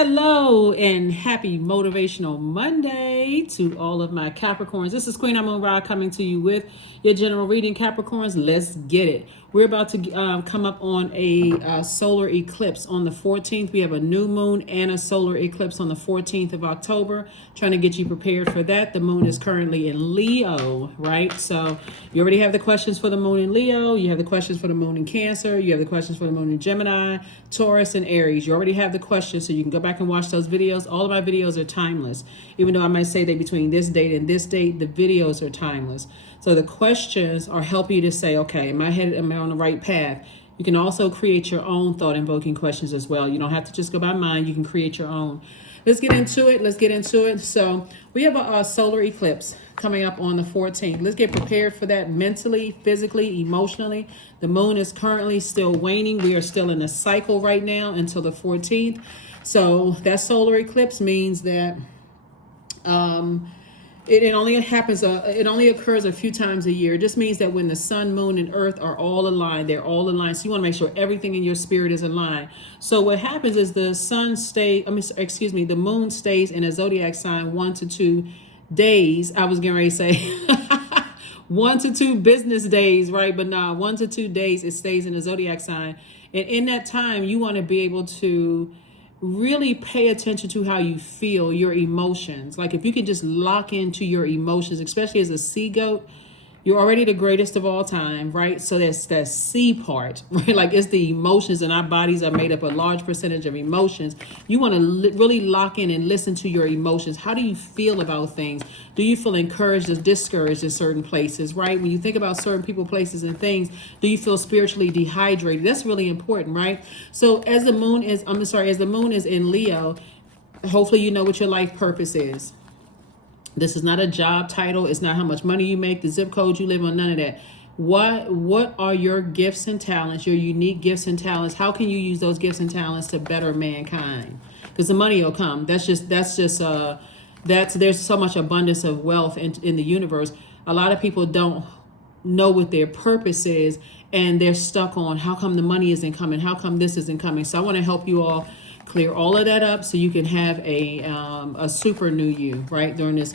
Hello and happy Motivational Monday to all of my Capricorns. This is Queen Amun Ra coming to you with your general reading, Capricorns. Let's get it. We're about to come up on a solar eclipse on the 14th. We have a new moon and a solar eclipse on the 14th of October. Trying to get you prepared for that. The moon is currently in Leo, right? So you already have the questions for the moon in Leo. You have the questions for the moon in Cancer. You have the questions for the moon in Gemini, Taurus, and Aries. You already have the questions, so you can go back and watch those videos. All of my videos are timeless. Even though I might say that between this date and this date, the videos are timeless. So the questions are helping you to say, okay, am I on the right path? You can also create your own thought-invoking questions as well. You don't have to just go by mine. You can create your own. Let's get into it. So we have a solar eclipse coming up on the 14th. Let's get prepared for that mentally, physically, emotionally. The moon is currently still waning. We are still in a cycle right now until the 14th. So that solar eclipse means that it only occurs a few times a year. It just means that when the sun, moon, and earth are all aligned, they're all aligned. So you want to make sure everything in your spirit is aligned. So what happens is the moon stays in a zodiac sign 1 to 2 days. I was getting ready to say 1 to 2 business days, right? But nah, 1 to 2 days it stays in a zodiac sign. And in that time, you want to be able to really pay attention to how you feel, your emotions. Like if you can just lock into your emotions, especially as a sea goat, you're already the greatest of all time, right? So that's that sea part, right? Like it's the emotions, and our bodies are made up a large percentage of emotions. You want to really lock in and listen to your emotions. How do you feel about things? Do you feel encouraged or discouraged in certain places, right? When you think about certain people, places, and things, do you feel spiritually dehydrated? That's really important, right? So as the moon is in Leo, hopefully you know what your life purpose is. This is not a job title. It's not how much money you make, the zip code you live on, none of that. What are your gifts and talents, your unique gifts and talents? How can you use those gifts and talents to better mankind? Because the money will come. There's so much abundance of wealth in the universe. A lot of people don't know what their purpose is, and they're stuck on how come the money isn't coming? How come this isn't coming? So I want to help you all clear all of that up so you can have a super new you, right, during this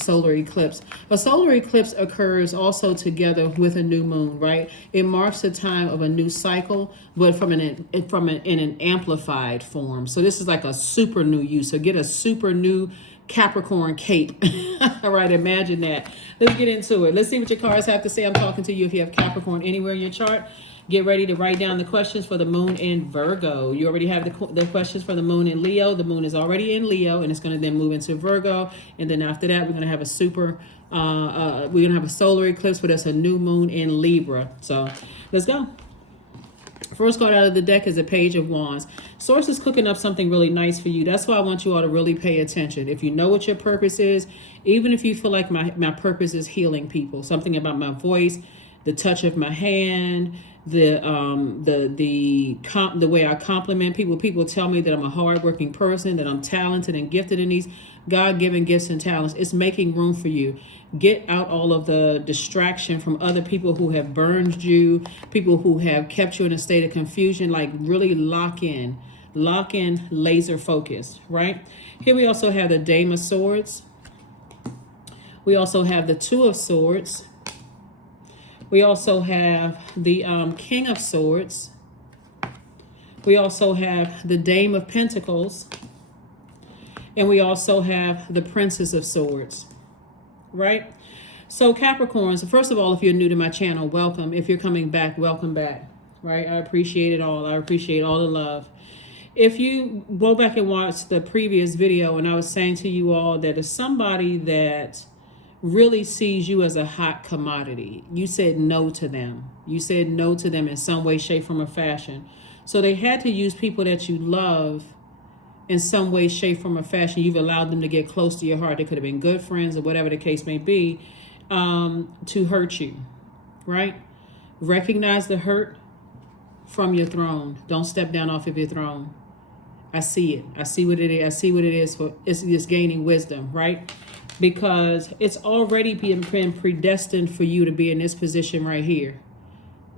solar eclipse. A solar eclipse occurs also together with a new moon, right? It marks the time of a new cycle, but in an amplified form. So this is like a super new you. So get a super new Capricorn cape. All right, imagine that. Let's get into it. Let's see what your cards have to say. I'm talking to you if you have Capricorn anywhere in your chart. Get ready to write down the questions for the moon in Virgo. You already have the questions for the moon in Leo. The moon is already in Leo, and it's going to then move into Virgo. And then after that, we're going to have a solar eclipse, but it's a new moon in Libra. So let's go. First card out of the deck is a Page of Wands. Source is cooking up something really nice for you. That's why I want you all to really pay attention. If you know what your purpose is, even if you feel like my purpose is healing people, something about my voice, the touch of my hand, the way I compliment people. People tell me that I'm a hardworking person, that I'm talented and gifted in these God-given gifts and talents. It's making room for you. Get out all of the distraction from other people who have burned you, people who have kept you in a state of confusion. Like really lock in, laser focused, right? Here we also have the Dame of Swords. We also have the Two of Swords. We also have the King of Swords. We also have the Dame of Pentacles. And we also have the Princess of Swords, right? So Capricorns, first of all, if you're new to my channel, welcome. If you're coming back, welcome back, right? I appreciate it all. I appreciate all the love. If you go back and watch the previous video, and I was saying to you all that if somebody that really sees you as a hot commodity, you said no to them. You said no to them in some way, shape, form, or fashion. So they had to use people that you love in some way, shape, form, or fashion. You've allowed them to get close to your heart. They could have been good friends or whatever the case may be, to hurt you, right? Recognize the hurt from your throne. Don't step down off of your throne. I see it. I see what it is. I see what it is. It's just gaining wisdom, right? Because it's already been predestined for you to be in this position right here.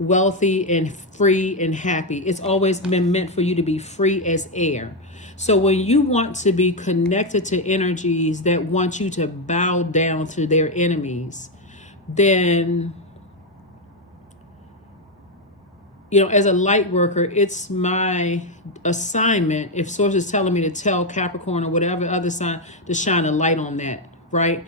wealthy and free and happy. It's always been meant for you to be free as air. So when you want to be connected to energies that want you to bow down to their enemies, then, as a light worker, it's my assignment, if source is telling me to tell Capricorn or whatever other sign, to shine a light on that, right?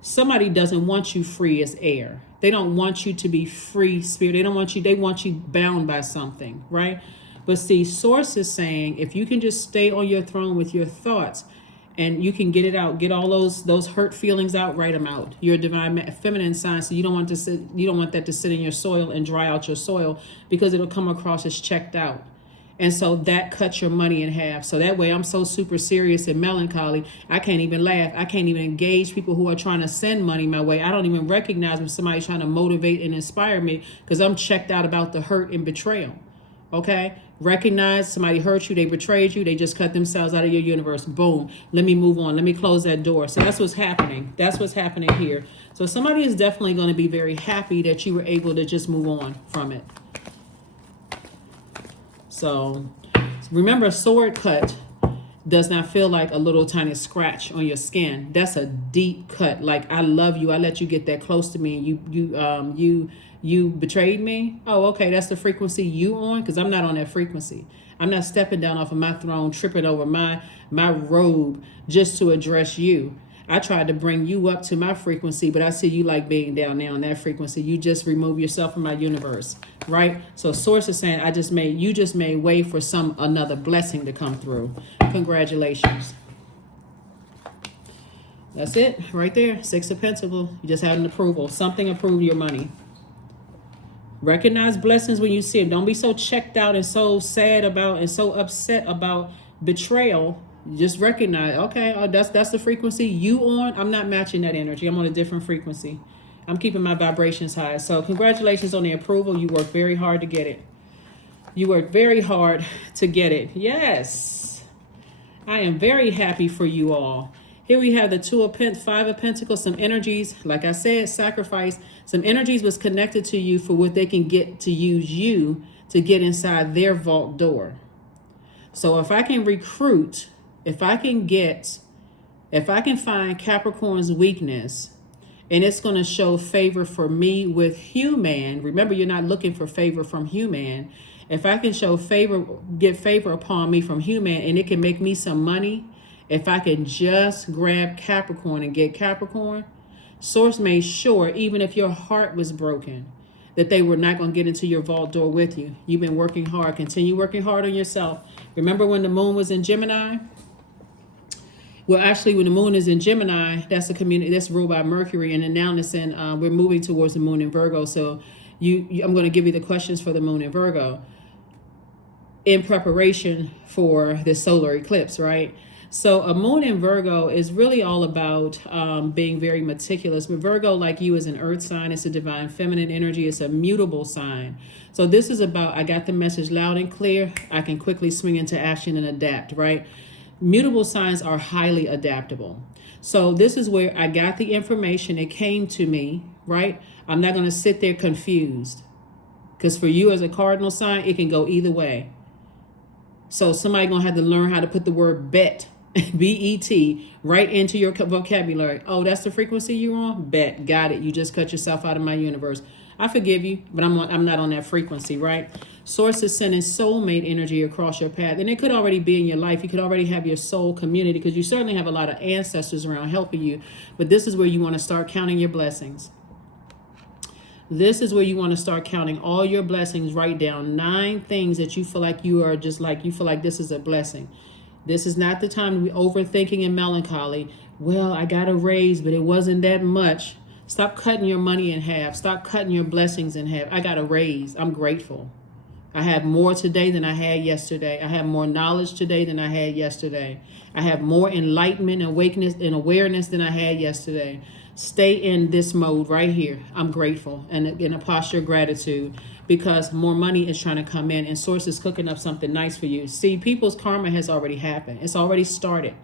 Somebody doesn't want you free as air. They don't want you to be free spirit. They want you bound by something, right? But see, source is saying, if you can just stay on your throne with your thoughts and you can get it out, get all those hurt feelings out, write them out. You're a divine feminine sign, so you don't want that to sit in your soil and dry out your soil, because it'll come across as checked out. And so that cuts your money in half. So that way I'm so super serious and melancholy, I can't even laugh. I can't even engage people who are trying to send money my way. I don't even recognize when somebody's trying to motivate and inspire me, because I'm checked out about the hurt and betrayal. Okay? Recognize somebody hurt you, they betrayed you, they just cut themselves out of your universe. Boom. Let me move on. Let me close that door. So that's what's happening. That's what's happening here. So somebody is definitely going to be very happy that you were able to just move on from it. So remember, a sword cut does not feel like a little tiny scratch on your skin. That's a deep cut. Like, I love you, I let you get that close to me, and you betrayed me. Oh, okay, that's the frequency you on, because I'm not on that frequency. I'm not stepping down off of my throne, tripping over my robe just to address you. I tried to bring you up to my frequency, but I see you like being down there on that frequency. You just remove yourself from my universe, right? So source is saying, you just made way for another blessing to come through. Congratulations. That's it right there. 6 of Pentacles. You just had an approval. Something approved your money. Recognize blessings when you see them. Don't be so checked out and so sad about and so upset about betrayal. Just recognize, okay, that's the frequency you on. I'm not matching that energy. I'm on a different frequency. I'm keeping my vibrations high. So congratulations on the approval. You worked very hard to get it. You worked very hard to get it. Yes. I am very happy for you all. Here we have the 5 of Pentacles, some energies. Like I said, sacrifice. Some energies was connected to you for what they can get to use you to get inside their vault door. So if I can recruit, if I can find Capricorn's weakness, and it's going to show favor for me with human. Remember, you're not looking for favor from human. If I can get favor upon me from human, and it can make me some money, if I can just grab Capricorn and get Capricorn, source made sure, even if your heart was broken, that they were not going to get into your vault door with you. You've been working hard. Continue working hard on yourself. Remember when the moon was in Gemini? Well, actually, when the moon is in Gemini, that's a community that's ruled by Mercury, and then now it's in. We're moving towards the moon in Virgo. So, I'm going to give you the questions for the moon in Virgo in preparation for the solar eclipse, right? So, a moon in Virgo is really all about being very meticulous. But Virgo, like you, is an earth sign. It's a divine feminine energy. It's a mutable sign. So, this is about, I got the message loud and clear. I can quickly swing into action and adapt, right? Mutable signs are highly adaptable. So this is where I got the information. It came to me, right? I'm not going to sit there confused, because for you as a cardinal sign, it can go either way. So somebody going to have to learn how to put the word bet, B-E-T, right into your vocabulary. Oh, that's the frequency you're on? Bet. Got it. You just cut yourself out of my universe. I forgive you, but I'm not on that frequency, right? Source is sending soulmate energy across your path. And it could already be in your life. You could already have your soul community, because you certainly have a lot of ancestors around helping you. But this is where you want to start counting your blessings. This is where you want to start counting all your blessings. Write down 9 things that you feel like you feel like this is a blessing. This is not the time to be overthinking and melancholy. Well, I got a raise, but it wasn't that much. Stop cutting your money in half. Stop cutting your blessings in half. I got a raise. I'm grateful. I have more today than I had yesterday. I have more knowledge today than I had yesterday. I have more enlightenment and awareness than I had yesterday. Stay in this mode right here. I'm grateful and in a posture of gratitude, because more money is trying to come in, and source is cooking up something nice for you. See, people's karma has already happened. It's already started.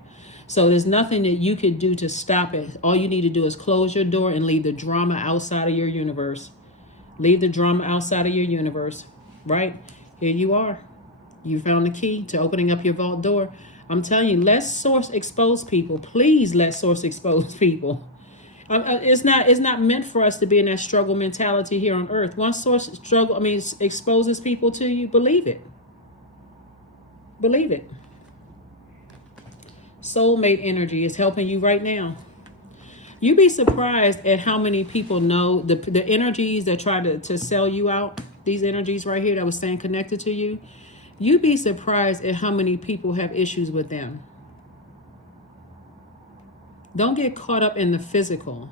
So there's nothing that you could do to stop it. All you need to do is close your door and leave the drama outside of your universe. Leave the drama outside of your universe, right? Here you are. You found the key to opening up your vault door. I'm telling you, let source expose people. Please let source expose people. It's not meant for us to be in that struggle mentality here on earth. Once source exposes people to you, believe it. Believe it. Soulmate energy is helping you right now. You'd be surprised at how many people know the energies that try to sell you out. These energies right here that was staying connected to you. You'd be surprised at how many people have issues with them. Don't get caught up in the physical.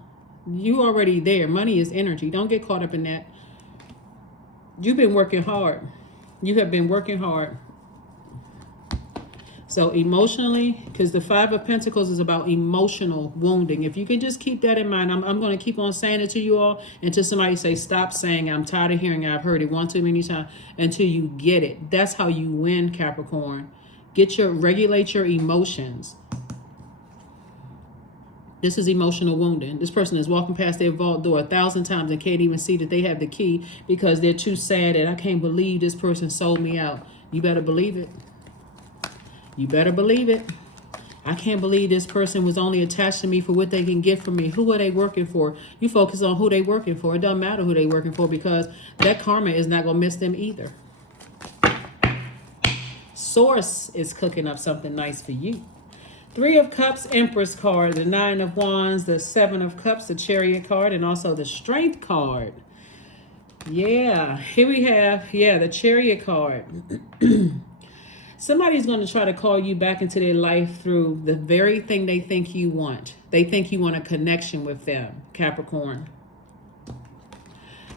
You already there. Money is energy. Don't get caught up in that. You've been working hard. You have been working hard. So emotionally, because the Five of Pentacles is about emotional wounding. If you can just keep that in mind, I'm going to keep on saying it to you all until somebody say, stop saying, I'm tired of hearing it. I've heard it one too many times, until you get it. That's how you win, Capricorn. Regulate your emotions. This is emotional wounding. This person is walking past their vault door 1,000 times and can't even see that they have the key because they're too sad and I can't believe this person sold me out. You better believe it. You better believe it. I can't believe this person was only attached to me for what they can get from me. Who are they working for? You focus on who they working for. It doesn't matter who they working for because that karma is not going to miss them either. Source is cooking up something nice for you. Three of Cups, Empress card, the Nine of Wands, the Seven of Cups, the Chariot card, and also the Strength card. Yeah, here we have, the Chariot card. Somebody's going to try to call you back into their life through the very thing they think you want. They think you want a connection with them, Capricorn.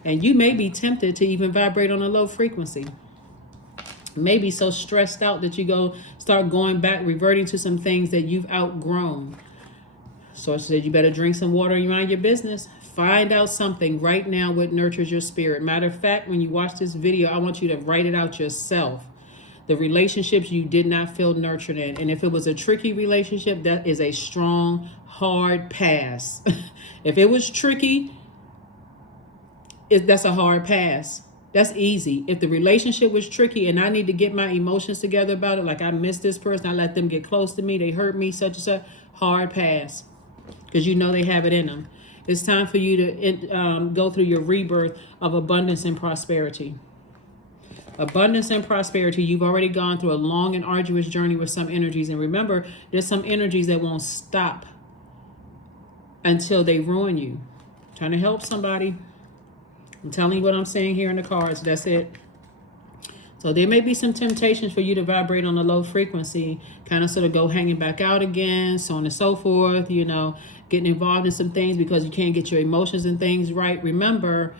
And you may be tempted to even vibrate on a low frequency. Maybe so stressed out that you start going back, reverting to some things that you've outgrown. Source said you better drink some water and mind your business. Find out something right now what nurtures your spirit. Matter of fact, when you watch this video, I want you to write it out yourself. The relationships you did not feel nurtured in. And if it was a tricky relationship, that is a strong, hard pass. If it was tricky, that's a hard pass. That's easy. If the relationship was tricky and I need to get my emotions together about it, like I miss this person, I let them get close to me, they hurt me, such and such, hard pass. Because you know they have it in them. It's time for you to go through your rebirth of abundance and prosperity. Abundance and prosperity. You've already gone through a long and arduous journey with some energies. And remember, there's some energies that won't stop until they ruin you. Trying to help somebody. I'm telling you what I'm saying here in the cards. That's it. So there may be some temptations for you to vibrate on a low frequency, kind of sort of go hanging back out again, so on and so forth, getting involved in some things because you can't get your emotions and things right. Remember,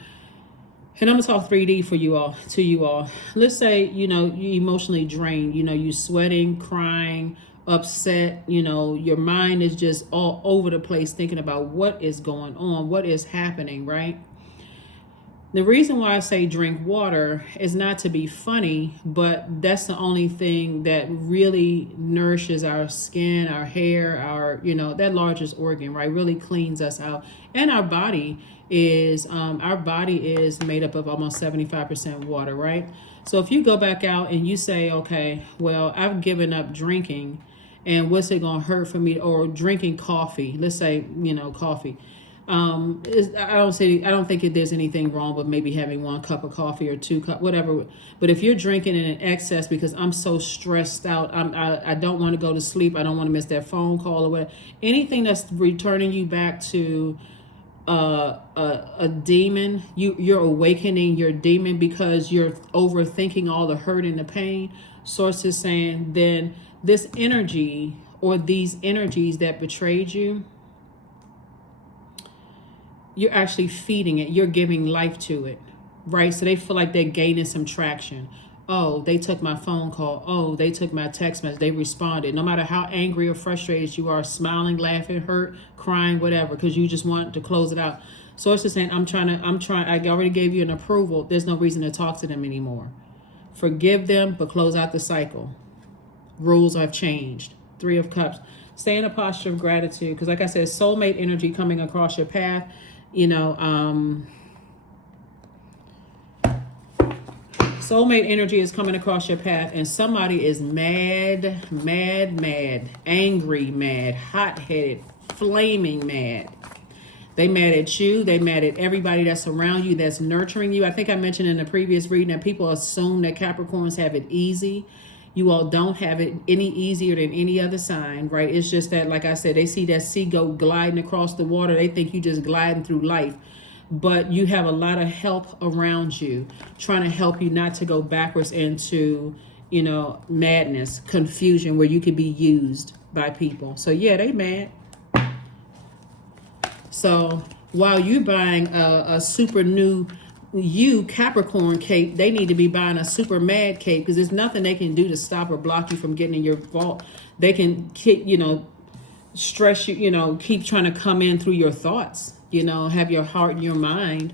and I'm going to talk 3D for you all. Let's say, you emotionally drained, you sweating, crying, upset, your mind is just all over the place thinking about what is going on, what is happening, right? The reason why I say drink water is not to be funny, but that's the only thing that really nourishes our skin, our hair, that largest organ, right? Really cleans us out. And our body is made up of almost 75% water, right? So if you go back out and you say, okay, well, I've given up drinking, and what's it going to hurt for me? Or drinking coffee, let's say, coffee. I don't think there's anything wrong with maybe having 1 cup of coffee or 2 cup, whatever. But if you're drinking in an excess because I'm so stressed out, I don't want to go to sleep, I don't want to miss that phone call or whatever, anything that's returning you back to a demon, you're awakening your demon because you're overthinking all the hurt and the pain. Source is saying then this energy or these energies that betrayed you, you're actually feeding it. You're giving life to it, right? So they feel like they're gaining some traction. Oh, they took my phone call. Oh, they took my text message. They responded. No matter how angry or frustrated you are, smiling, laughing, hurt, crying, whatever, because you just want to close it out. So it's just saying, I already gave you an approval. There's no reason to talk to them anymore. Forgive them, but close out the cycle. Rules have changed. 3 of Cups. Stay in a posture of gratitude. Because like I said, soulmate energy coming across your path. Soulmate energy is coming across your path, and somebody is mad, angry, mad, hot-headed, flaming mad. They mad at you. They mad at everybody that's around you, that's nurturing you. I think I mentioned in the previous reading that people assume that Capricorns have it easy. You all don't have it any easier than any other sign, right? It's just that, like I said, they see that sea go gliding across the water. They think you just gliding through life. But you have a lot of help around you, trying to help you not to go backwards into, madness, confusion, where you could be used by people. So yeah, they mad. So while you buying a super new Capricorn cape, they need to be buying a super mad cape, because there's nothing they can do to stop or block you from getting in your vault. They can keep, stress you, keep trying to come in through your thoughts, have your heart and your mind,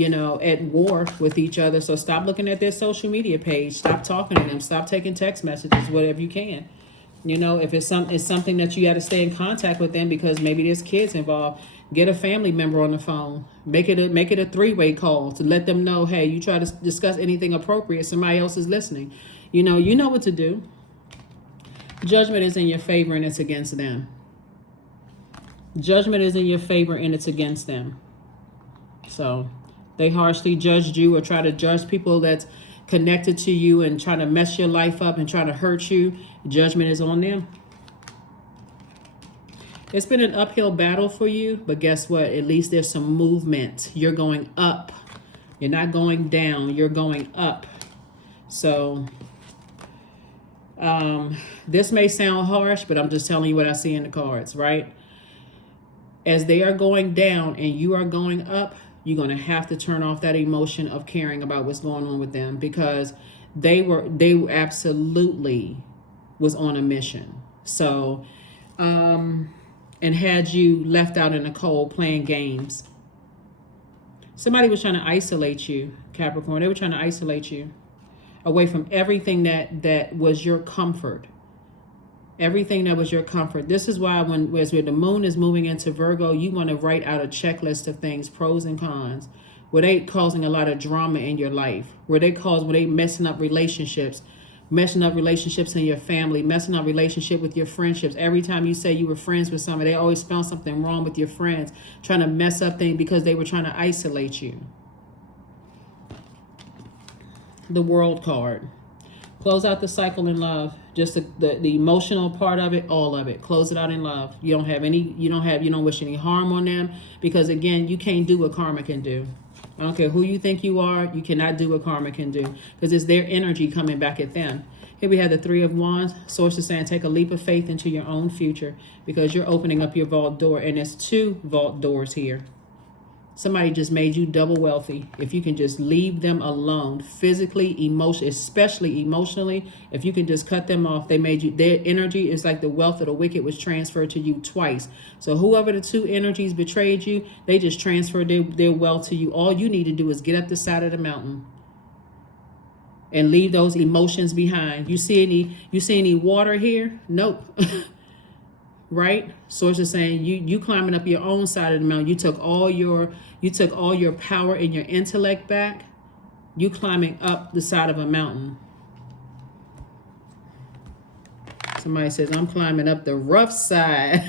at war with each other. So stop looking at their social media page. Stop talking to them. Stop taking text messages, whatever you can. If it's something that you got to stay in contact with them, because maybe there's kids involved, get a family member on the phone. Make it a 3-way call to let them know, hey, you try to discuss anything appropriate, somebody else is listening. You know what to do. Judgment is in your favor and it's against them. Judgment is in your favor and it's against them. So they harshly judged you, or try to judge people that's connected to you and trying to mess your life up and trying to hurt you. Judgment is on them. It's been an uphill battle for you, but guess what? At least there's some movement. You're going up. You're not going down. You're going up. So this may sound harsh, but I'm just telling you what I see in the cards, right? As they are going down and you are going up, you're going to have to turn off that emotion of caring about what's going on with them, because they absolutely was on a mission. So, and had you left out in the cold playing games. Somebody was trying to isolate you, Capricorn. They were trying to isolate you away from everything that was your comfort. Everything that was your comfort. This is why when the moon is moving into Virgo, you want to write out a checklist of things, pros and cons. Were they causing a lot of drama in your life? Were they messing up relationships in your family, messing up relationship with your friendships? Every time you say you were friends with somebody, they always found something wrong with your friends, trying to mess up things because they were trying to isolate you. The World card. Close out the cycle in love. Just the emotional part of it, all of it. Close it out in love. You don't wish any harm on them, because again, you can't do what karma can do. I don't care who you think you are, you cannot do what karma can do, because it's their energy coming back at them. Here we have the 3 of Wands. Source is saying take a leap of faith into your own future, because you're opening up your vault door, and there's 2 vault doors here. Somebody just made you double wealthy. If you can just leave them alone, physically, emotionally, especially emotionally, if you can just cut them off, their energy is like the wealth of the wicked was transferred to you twice. So whoever the 2 energies betrayed you, they just transferred their wealth to you. All you need to do is get up the side of the mountain and leave those emotions behind. You see any water here? Nope. Right? Source is saying you climbing up your own side of the mountain. You took all your power and your intellect back. You climbing up the side of a mountain. Somebody says, I'm climbing up the rough side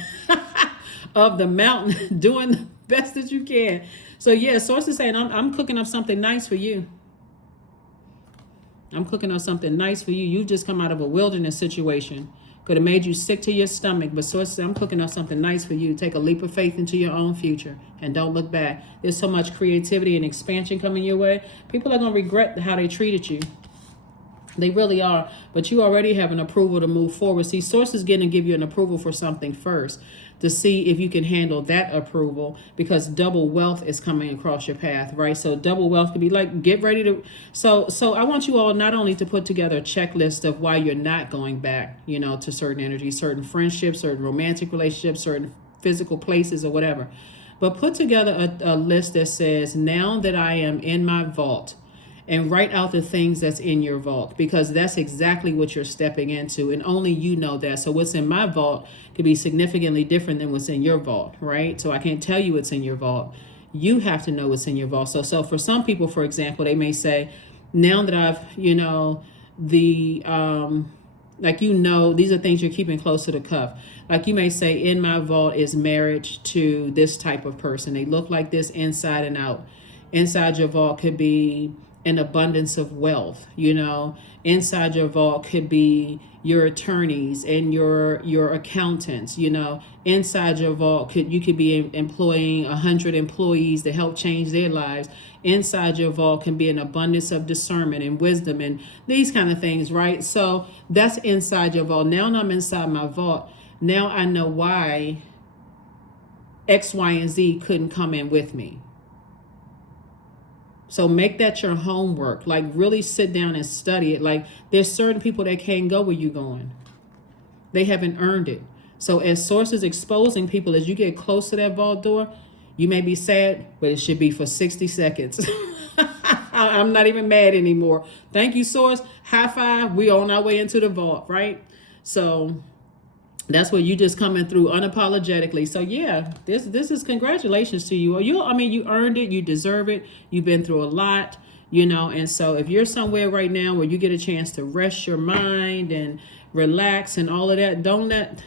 of the mountain, doing the best that you can. So yeah, Source is saying, I'm cooking up something nice for you. I'm cooking up something nice for you. You've just come out of a wilderness situation. Could have made you sick to your stomach, but Source says, I'm cooking up something nice for you. Take a leap of faith into your own future and don't look back. There's so much creativity and expansion coming your way. People are going to regret how they treated you. They really are. But you already have an approval to move forward. See, Source is going to give you an approval for something first to see if you can handle that approval, because double wealth is coming across your path, right? So double wealth could be like, get ready to. So I want you all not only to put together a checklist of why you're not going back, to certain energies, certain friendships, certain romantic relationships, certain physical places or whatever, but put together a list that says, now that I am in my vault, and write out the things that's in your vault, because that's exactly what you're stepping into, and only you know that. So what's in my vault could be significantly different than what's in your vault, right? So I can't tell you what's in your vault. You have to know what's in your vault. So for some people, for example, they may say, Now that I've, the like, these are things you're keeping close to the cuff. Like, you may say, in my vault is marriage to this type of person. They look like this inside and out. Inside your vault could be an abundance of wealth. Inside your vault could be your attorneys and your accountants. Inside your vault you could be employing 100 employees to help change their lives. Inside your vault can be an abundance of discernment and wisdom and these kind of things, right? So that's inside your vault. Now I'm inside my vault. Now I know why X, Y, and Z couldn't come in with me. So make that your homework. Like, really sit down and study it. Like, there's certain people that can't go where you're going. They haven't earned it. So as Source is exposing people, as you get close to that vault door, you may be sad, but it should be for 60 seconds. I'm not even mad anymore. Thank you, Source. High five. We on our way into the vault, right? So that's where you just coming through unapologetically. So yeah, this is congratulations to you. You earned it. You deserve it. You've been through a lot, and so if you're somewhere right now where you get a chance to rest your mind and relax and all of that, don't let,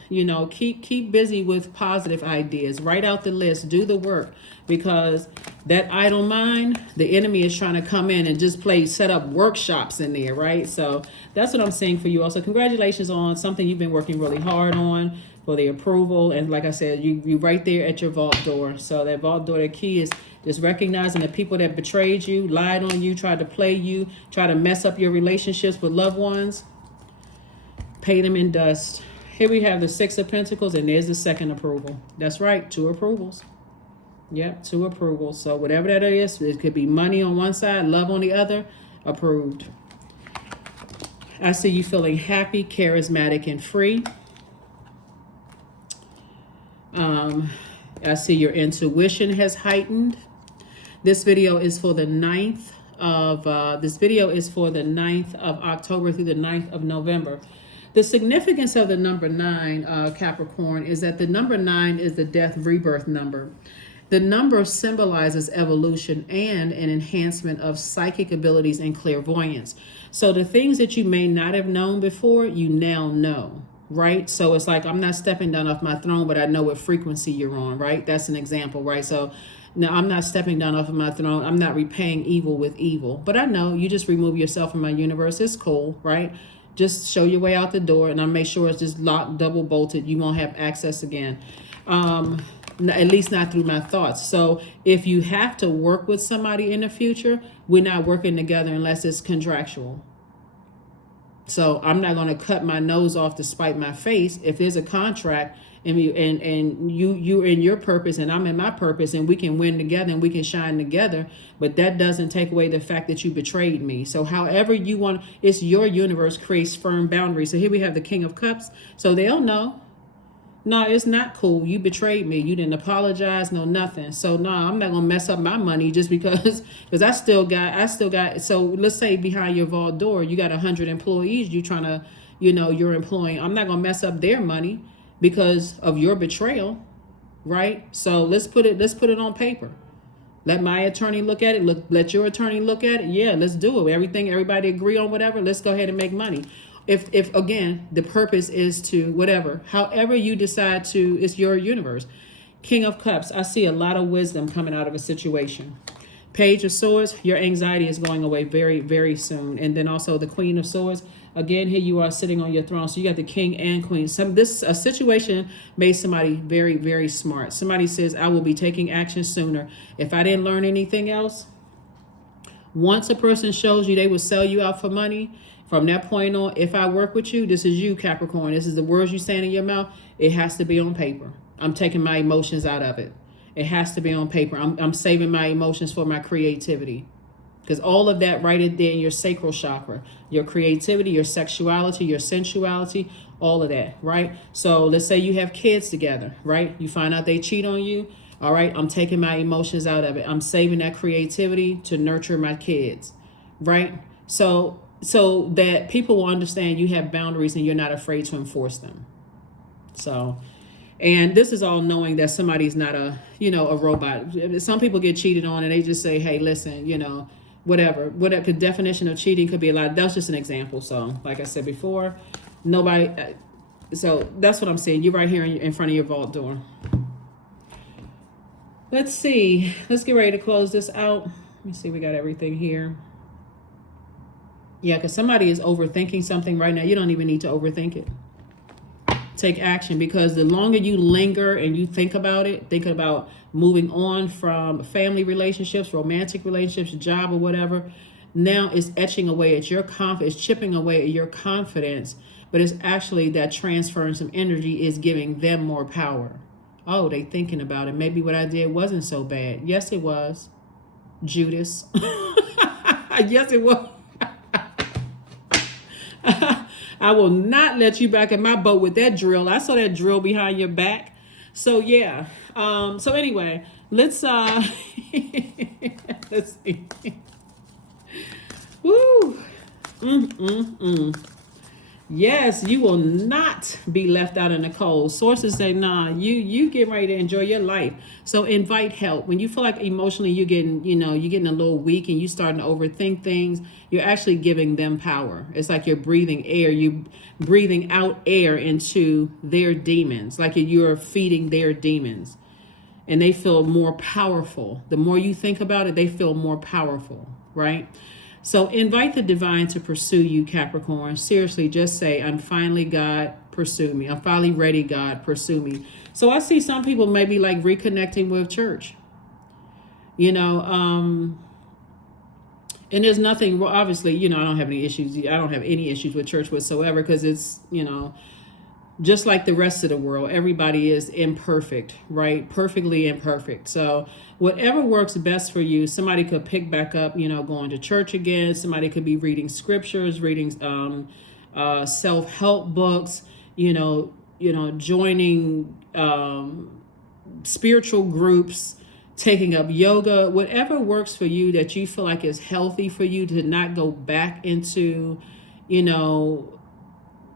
keep busy with positive ideas. Write out the list, do the work, because that idle mind, the enemy is trying to come in and just set up workshops in there, right? So that's what I'm saying for you. Also, congratulations on something you've been working really hard on for the approval. And like I said, you right there at your vault door. So that vault door, the key is just recognizing the people that betrayed you, lied on you, tried to play you, try to mess up your relationships with loved ones. Pay them in dust. Here we have the Six of Pentacles, and there's the second approval. That's right, 2 approvals. Yep, 2 approvals. So whatever that is, it could be money on one side, love on the other, approved. I see you feeling happy, charismatic, and free. I see your intuition has heightened. This video is for the 9th of October through the 9th of November. The significance of the number 9, Capricorn, is that the number 9 is the death rebirth number. The number symbolizes evolution and an enhancement of psychic abilities and clairvoyance. So the things that you may not have known before, you now know, right? So it's like, I'm not stepping down off my throne, but I know what frequency you're on, right? That's an example, right? So now I'm not stepping down off of my throne. I'm not repaying evil with evil, but I know you just remove yourself from my universe. It's cool, right? Just show your way out the door, and I'll make sure it's just locked, double bolted. You won't have access again. At least not through my thoughts. So if you have to work with somebody in the future, we're not working together unless it's contractual. So I'm not going to cut my nose off to spite my face. If there's a contract and you're in your purpose and I'm in my purpose, and we can win together and we can shine together, but that doesn't take away the fact that you betrayed me. So however you want, it's your universe creates firm boundaries. So here we have the King of Cups. So they'll know, no, it's not cool. You betrayed me. You didn't apologize, no nothing. So no, I'm not gonna mess up my money just because I still got. So let's say behind your vault door, you got 100 employees. You trying to, you're employing. I'm not gonna mess up their money because of your betrayal, right? So let's put it on paper. Let my attorney look at it. Let your attorney look at it. Yeah, let's do it. Everybody agree on whatever. Let's go ahead and make money. If again, the purpose is to whatever, however you decide to, it's your universe. King of Cups, I see a lot of wisdom coming out of a situation. Page of Swords, your anxiety is going away very, very soon. And then also the Queen of Swords. Again, here you are sitting on your throne. So you got the King and Queen. A situation made somebody very, very smart. Somebody says, I will be taking action sooner. If I didn't learn anything else, once a person shows you they will sell you out for money, from that point on, if I work with you, this is you, Capricorn. This is the words you saying in your mouth. It has to be on paper. I'm taking my emotions out of it. It has to be on paper. I'm saving my emotions for my creativity. Because all of that right there in your sacral chakra, your creativity, your sexuality, your sensuality, all of that, right? So let's say you have kids together, right? You find out they cheat on you. All right, I'm taking my emotions out of it. I'm saving that creativity to nurture my kids, right? So that people will understand you have boundaries and you're not afraid to enforce them. So, and this is all knowing that somebody's not a robot. Some people get cheated on and they just say, hey, listen, whatever the definition of cheating could be a lot. That's just an example. So like I said before, nobody, so that's what I'm saying. You're right here in front of your vault door. Let's see. Let's get ready to close this out. Let me see. We got everything here. Yeah, because somebody is overthinking something right now. You don't even need to overthink it. Take action, because the longer you linger and you think about it, thinking about moving on from family relationships, romantic relationships, job or whatever, now it's etching away at your confidence, chipping away at your confidence, but it's actually that transferring some energy is giving them more power. Oh, they thinking about it. Maybe what I did wasn't so bad. Yes, it was. Judas. Yes, it was. I will not let you back in my boat with that drill. I saw that drill behind your back. So yeah. So anyway, let's let's see. Woo. Yes, you will not be left out in the cold. Sources say, nah, you get ready to enjoy your life. So invite help. When you feel like emotionally you're getting a little weak and you starting to overthink things, you're actually giving them power. It's like you're breathing air. You breathing out air into their demons, like you're feeding their demons. And they feel more powerful. The more you think about it, they feel more powerful, right? So invite the divine to pursue you, Capricorn. Seriously, just say, I'm finally, God, pursue me. I'm finally ready, God, pursue me. So I see some people maybe like reconnecting with church. And there's nothing, obviously, I don't have any issues. I don't have any issues with church whatsoever, because it's, just like the rest of the world, everybody is imperfect, right? Perfectly imperfect. So whatever works best for you, somebody could pick back up, going to church again. Somebody could be reading scriptures, reading self-help books, joining spiritual groups, taking up yoga, whatever works for you that you feel like is healthy for you to not go back into,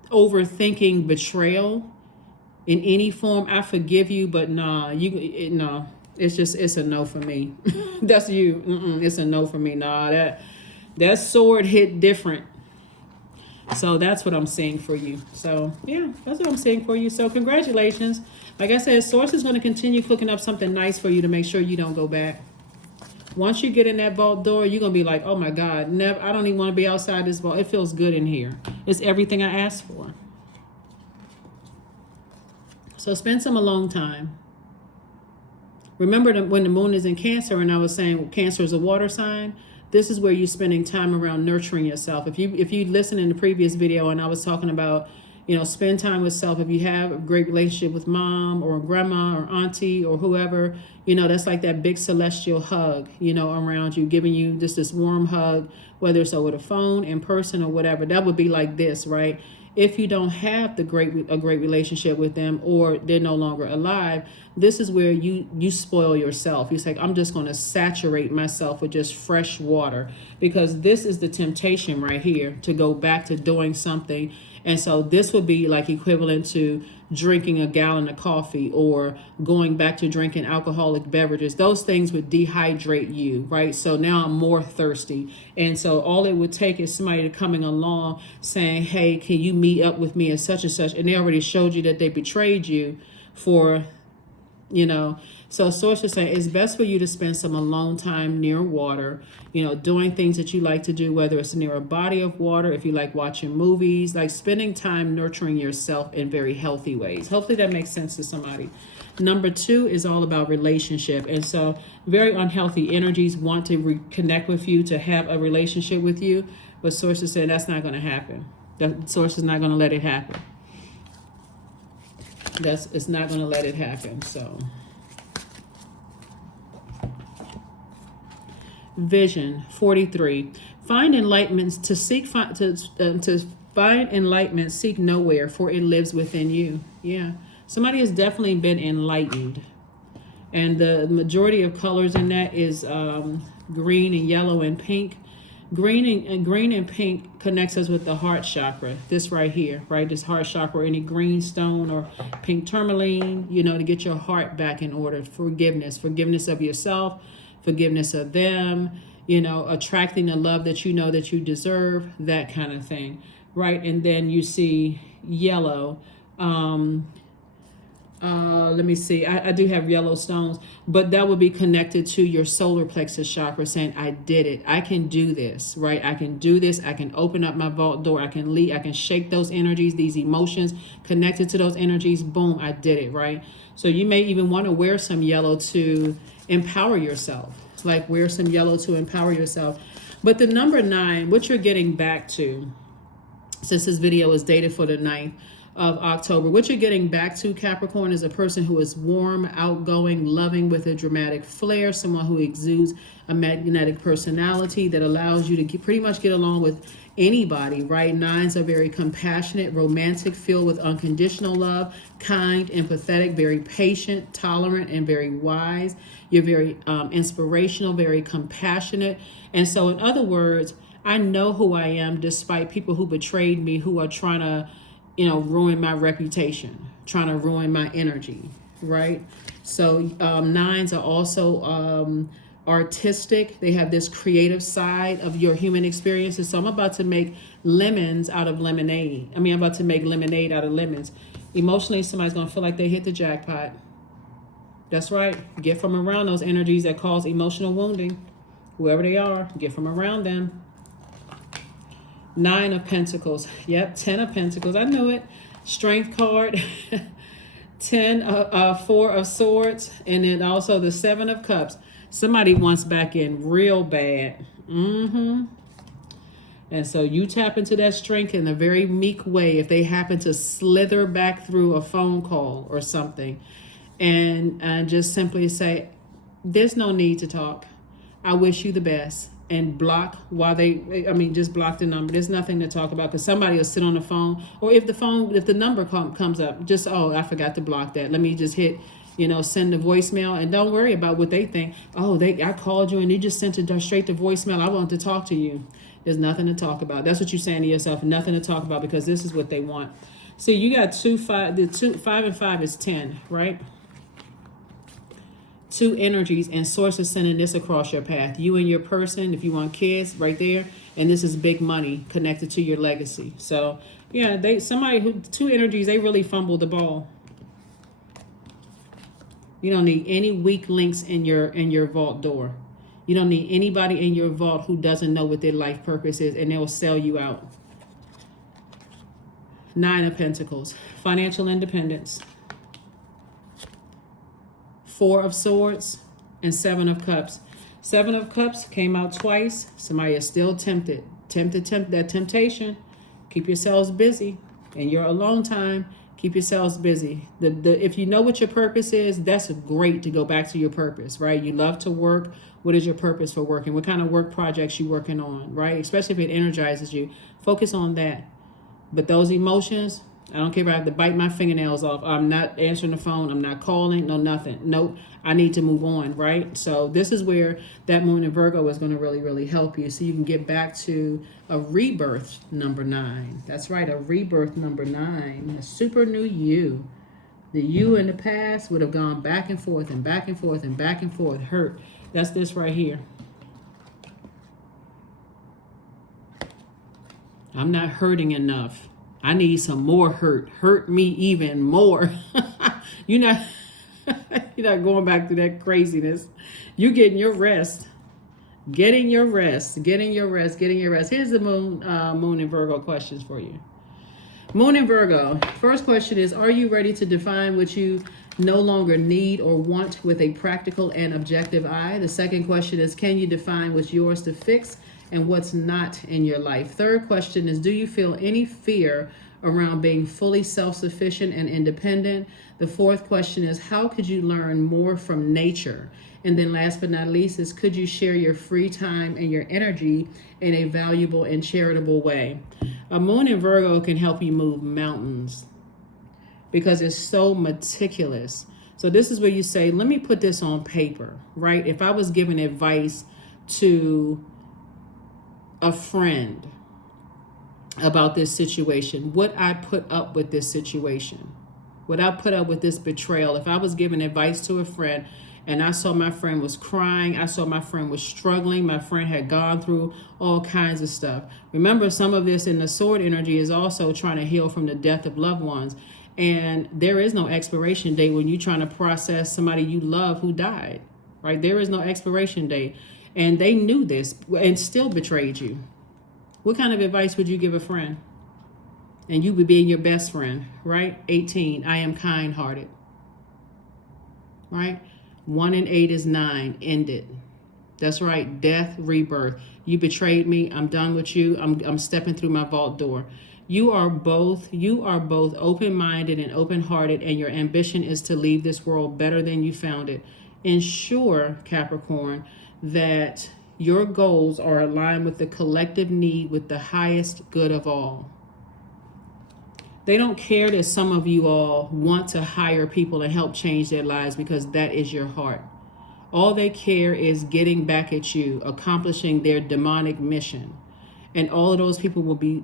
overthinking betrayal in any form. I forgive you, but no, it's a no for me. That's you. It's a no for me. Nah, that sword hit different. So that's what I'm saying for you. So yeah, that's what I'm saying for you. So congratulations. Like I said, Source is going to continue cooking up something nice for you to make sure you don't go back. Once you get in that vault door, you're going to be like, oh my God, never. I don't even want to be outside this vault. It feels good in here. It's everything I asked for. So spend some alone time. Remember when the moon is in Cancer, and I was saying Cancer is a water sign, this is where you're spending time around nurturing yourself. If you listen in the previous video, and I was talking about, spend time with self. If you have a great relationship with mom or grandma or auntie or whoever, that's like that big celestial hug, around you, giving you just this warm hug, whether it's over the phone, in person, or whatever. That would be like this, right? If you don't have a great relationship with them, or they're no longer alive, this is where you spoil yourself. You say, I'm just going to saturate myself with just fresh water, because this is the temptation right here to go back to doing something. And so this would be like equivalent to drinking a gallon of coffee or going back to drinking alcoholic beverages. Those things would dehydrate you, right? So now I'm more thirsty. And so all it would take is somebody coming along saying, hey, can you meet up with me at such and such? And they already showed you that they betrayed you for, So Source is saying it's best for you to spend some alone time near water, doing things that you like to do, whether it's near a body of water, if you like watching movies, like spending time nurturing yourself in very healthy ways. Hopefully that makes sense to somebody. Number 2 is all about relationship. And so very unhealthy energies want to reconnect with you, to have a relationship with you. But Source is saying that's not going to happen. That Source is not going to let it happen. It's not going to let it happen. So Vision 43. Find enlightenment to find enlightenment, seek nowhere, for it lives within you. Yeah. Somebody has definitely been enlightened. And the majority of colors in that is green and yellow and pink. Green and pink connects us with the heart chakra. This right here, right? This heart chakra, any green stone or pink tourmaline, to get your heart back in order. Forgiveness of yourself, forgiveness of them, attracting the love that you know that you deserve, that kind of thing, right? And then you see yellow. Let me see. I do have yellow stones, but that would be connected to your solar plexus chakra, saying, I did it. I can do this, right? I can do this. I can open up my vault door. I can lead. I can shake those energies, these emotions connected to those energies. Boom, I did it, right? So you may even want to wear some yellow to empower yourself. Like wear some yellow to empower yourself. But the number 9, what you're getting back to, since this video is dated for the 9th of October, what you're getting back to, Capricorn, is a person who is warm, outgoing, loving with a dramatic flair, someone who exudes a magnetic personality that allows you to pretty much get along with anybody, right? 9s are very compassionate, romantic, filled with unconditional love, kind, empathetic, very patient, tolerant, and very wise. You're very inspirational, very compassionate. And so in other words, I know who I am despite people who betrayed me, who are trying to ruin my reputation, trying to ruin my energy, right? So 9s are also artistic. They have this creative side of your human experiences. So I'm about to make lemons out of lemonade. I'm about to make lemonade out of lemons. Emotionally, somebody's going to feel like they hit the jackpot. That's right. Get from around those energies that cause emotional wounding. Whoever they are, get from around them. 9 of Pentacles. Yep, 10 of Pentacles. I knew it. Strength card. 4 of Swords. And then also the 7 of Cups. Somebody wants back in real bad. And so you tap into that strength in a very meek way if they happen to slither back through a phone call or something. And just simply say, there's no need to talk. I wish you the best. And block while just block the number. There's nothing to talk about because somebody will sit on the phone. Or if the number comes up, just, I forgot to block that. Let me just hit, send the voicemail, and don't worry about what they think. I called you and they just sent it straight to voicemail. I want to talk to you. There's nothing to talk about. That's what you're saying to yourself. Nothing to talk about because this is what they want. See, you got 5 and 5 is 10, right? 2 energies, and source is sending this across your path. You and your person, if you want kids, right there. And this is big money connected to your legacy. So yeah, 2 energies, they really fumbled the ball. You don't need any weak links in your vault door. You don't need anybody in your vault who doesn't know what their life purpose is, and they'll sell you out. 9 of Pentacles, financial independence. 4 of Swords and 7 of Cups. 7 of Cups came out twice. Somebody is still tempted. That temptation. Keep yourselves busy. In your alone time, keep yourselves busy. If you know what your purpose is, that's great to go back to your purpose, right? You love to work. What is your purpose for working? What kind of work projects you working on, right? Especially if it energizes you. Focus on that. But those emotions, I don't care if I have to bite my fingernails off. I'm not answering the phone. I'm not calling. No, nothing. Nope. I need to move on, right? So this is where that moon in Virgo is going to really, really help you. So you can get back to a rebirth number 9. That's right. A rebirth number 9. A super new you. The you in the past would have gone back and forth and back and forth and back and forth. Hurt. That's this right here. I'm not hurting enough. I need some more hurt. Hurt me even more. You're not going back through that craziness. You getting your rest. Getting your rest. Getting your rest. Getting your rest. Here's the moon in Virgo questions for you. Moon in Virgo. First question is, are you ready to define what you no longer need or want with a practical and objective eye? The second question is, can you define what's yours to fix and what's not in your life? Third question is, do you feel any fear around being fully self-sufficient and independent? The fourth question is, how could you learn more from nature? And then last but not least is, could you share your free time and your energy in a valuable and charitable way? A moon in Virgo can help you move mountains because it's so meticulous. So this is where you say, let me put this on paper, right? If I was giving advice to a friend about this situation, would I put up with this situation? Would I put up with this betrayal? If I was giving advice to a friend and I saw my friend was crying. I saw my friend was struggling. My friend had gone through all kinds of stuff. Remember, some of this in the sword energy is also trying to heal from the death of loved ones. And there is no expiration date when you're trying to process somebody you love who died, right? There is no expiration date. And they knew this and still betrayed you. What kind of advice would you give a friend? And you would be your best friend, right? 18, I am kind-hearted, right? 1 and 8 is 9, ended. That's right, death, rebirth. You betrayed me, I'm done with you, I'm stepping through my vault door. You are both open-minded and open-hearted, and your ambition is to leave this world better than you found it. Ensure, Capricorn, that your goals are aligned with the collective need with the highest good of all. They don't care that some of you all want to hire people and help change their lives because that is your heart. All they care is getting back at you, accomplishing their demonic mission. And all of those people would be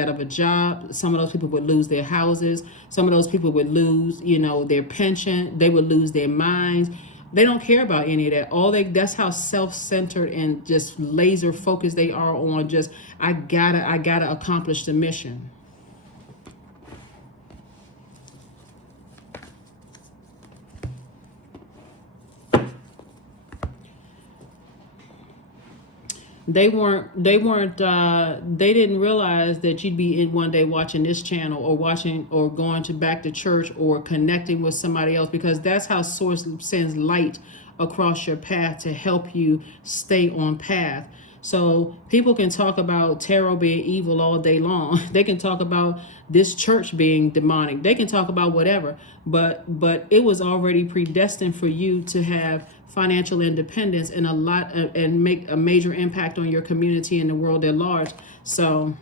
out of a job. Some of those people would lose their houses. Some of those people would lose, their pension. They would lose their minds. They don't care about any of that. That's how self-centered and just laser focused they are on just, I gotta accomplish the mission. They didn't realize that you'd be in one day watching this channel or going back to church or connecting with somebody else, because that's how Source sends light across your path to help you stay on path. So people can talk about tarot being evil all day long. They can talk about this church being demonic. They can talk about whatever, but it was already predestined for you to have financial independence and and make a major impact on your community and the world at large. So,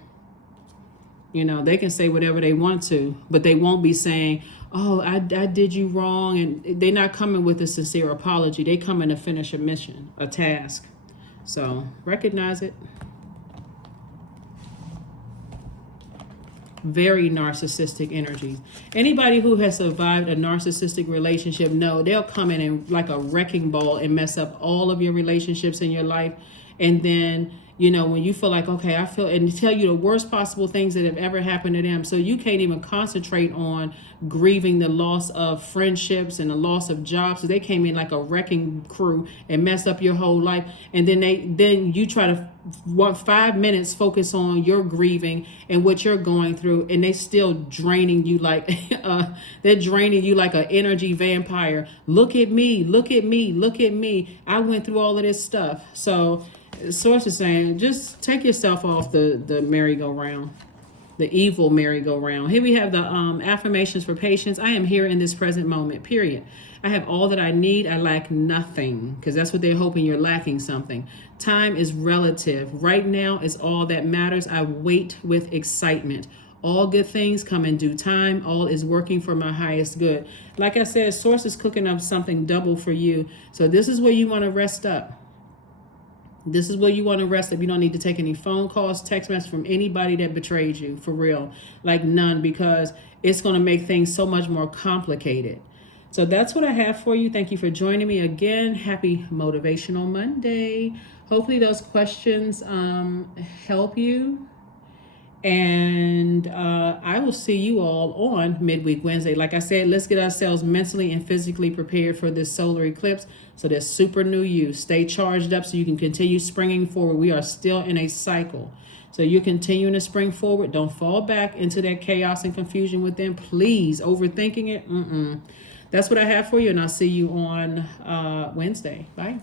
they can say whatever they want to, but they won't be saying, oh, I did you wrong. And they're not coming with a sincere apology. They come in to finish a mission, a task. So recognize it. Very narcissistic energies. Anybody who has survived a narcissistic relationship, they'll come in and like a wrecking ball and mess up all of your relationships in your life. And then, when you feel like, okay, and tell you the worst possible things that have ever happened to them. So you can't even concentrate on grieving the loss of friendships and the loss of jobs. So they came in like a wrecking crew and messed up your whole life. And then you try to 5 minutes focus on your grieving and what you're going through, and they still draining you like they're draining you like an energy vampire. Look at me, look at me, look at me. I went through all of this stuff. So Source is saying, just take yourself off the merry-go-round, the evil merry-go-round. Here we have the affirmations for patience. I am here in this present moment, period. I have all that I need. I lack nothing, because that's what they're hoping you're lacking something. Time is relative. Right now is all that matters. I wait with excitement. All good things come in due time. All is working for my highest good. Like I said, Source is cooking up something double for you. So this is where you want to rest up. This is where you want to rest up. You don't need to take any phone calls, text messages from anybody that betrayed you, for real. Like none, because it's going to make things so much more complicated. So that's what I have for you. Thank you for joining me again. Happy Motivational Monday. Hopefully those questions help you. And I will see you all on Midweek Wednesday. Like I said, let's get ourselves mentally and physically prepared for this solar eclipse. So this super new you. Stay charged up so you can continue springing forward. We are still in a cycle. So you're continuing to spring forward. Don't fall back into that chaos and confusion with them. Please, overthinking it. That's what I have for you. And I'll see you on Wednesday. Bye.